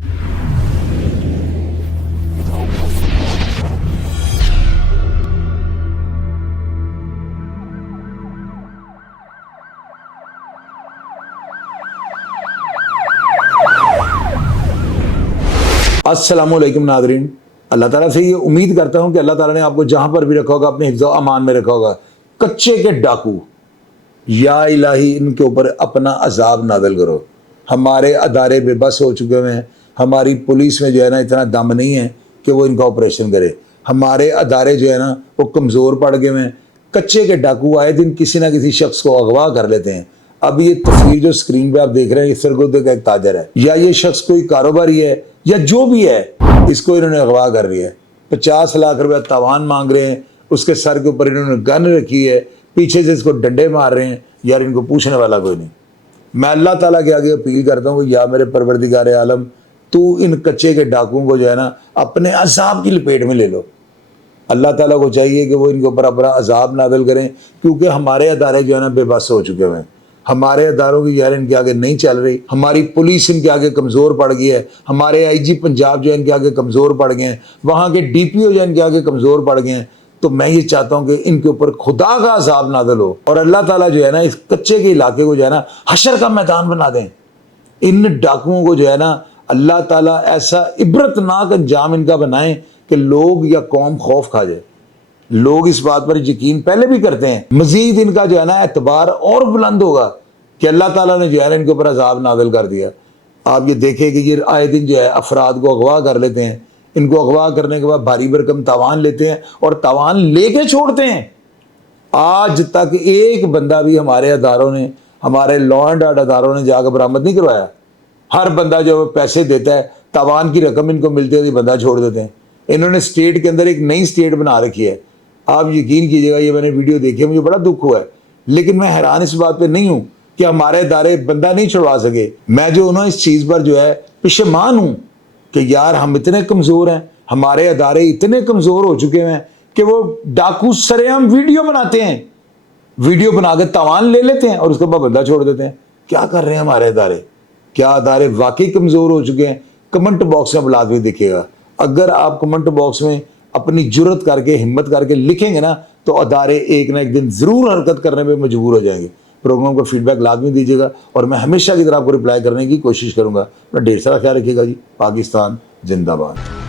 अस्सलाम वालेकुम नादरीन, अल्लाह ताला से ये उम्मीद करता हूँ कि अल्लाह ताला ने आपको जहाँ पर भी रखा होगा अपने हिफ्ज़ व अमान में रखा होगा। कच्चे के डाकू, या इलाही इनके ऊपर अपना अजाब नादल करो। हमारे अदारे बेबस हो चुके हुए हैं, हमारी पुलिस में जो है ना इतना दम नहीं है कि वो इनका ऑपरेशन करे। हमारे अदारे जो है ना वो कमज़ोर पड़ गए हैं। कच्चे के डाकू आए दिन किसी ना किसी शख्स को अगवा कर लेते हैं। अब ये तस्वीर जो स्क्रीन पे आप देख रहे हैं, ये सरगोदे का एक ताजर है, या ये शख्स कोई कारोबारी है या जो भी है, इसको इन्होंने अगवा कर लिया है। 50 लाख रुपया तावान मांग रहे हैं, उसके सर के ऊपर इन्होंने गन रखी है, पीछे से इसको डंडे मार रहे हैं। यार इनको पूछने वाला कोई नहीं। मैं अल्लाह ताला के आगे अपील करता हूँ, या मेरे परवरदिगार आलम, तू इन कच्चे के डाकुओं को जो है ना अपने अजाब की लपेट में ले लो। अल्लाह ताला को चाहिए कि वो इनके ऊपर अपना अजाब नादल करें, क्योंकि हमारे अदारे जो है ना बेबस हो चुके हुए हैं। हमारे अदारों की यार इनके आगे नहीं चल रही, हमारी पुलिस इनके आगे कमज़ोर पड़ गई है, हमारे आईजी पंजाब जो है इनके आगे कमज़ोर पड़ गए हैं, वहाँ के डीपीओ जो इनके आगे कमज़ोर पड़ गए हैं। तो मैं ये चाहता हूँ कि इनके ऊपर खुदा का अजाब नादल हो और अल्लाह ताला जो है ना इस कच्चे के इलाके को जो है ना हशर का मैदान बना दें। इन डाकुओं को जो है ना अल्लाह ताला ऐसा इबरतनाक अंजाम इनका बनाएं कि लोग या कौम खौफ खा जाए। लोग इस बात पर यकीन पहले भी करते हैं, मजीद इनका जो है ना एतबार और बुलंद होगा कि अल्लाह ताला ने जो है ना इनके ऊपर अजाब नाज़िल कर दिया। आप ये देखें कि ये आए दिन जो है अफराद को अगवा कर लेते हैं, इनको अगवा करने के बाद भारी भरकम तावान लेते हैं और तावान लेके छोड़ते हैं। आज तक एक बंदा भी हमारे अदारों ने, हमारे लॉ एंड ऑर्डर अदारों ने जाकर बरामद नहीं करवाया। हर बंदा जो पैसे देता है, तावान की रकम इनको मिलती है तो बंदा छोड़ देते हैं। इन्होंने स्टेट के अंदर एक नई स्टेट बना रखी है। आप यकीन कीजिएगा, ये मैंने वीडियो देखी है, मुझे बड़ा दुख हुआ है, लेकिन मैं हैरान इस बात पे नहीं हूँ कि हमारे अदारे बंदा नहीं छुड़वा सके। मैं जो ना इस चीज़ पर जो है पशेमान हूँ कि यार हम इतने कमज़ोर हैं, हमारे अदारे इतने कमज़ोर हो चुके हैं कि वो डाकू सरेआम वीडियो बनाते हैं, वीडियो बना के तावान ले लेते हैं और उसके बाद बंदा छोड़ देते हैं। क्या कर रहे हैं हमारे अदारे? क्या अदारे वाकई कमज़ोर हो चुके हैं? कमेंट बॉक्स में बुला के देखिएगा। अगर आप कमेंट बॉक्स में अपनी जुर्रत करके, हिम्मत करके लिखेंगे ना, तो अदारे एक ना एक दिन ज़रूर हरकत करने में मजबूर हो जाएंगे। प्रोग्राम को फीडबैक लाजमी दीजिएगा और मैं हमेशा की तरह आपको रिप्लाई करने की कोशिश करूंगा। अपना ढेर सारा ख्याल रखिएगा जी। पाकिस्तान जिंदाबाद।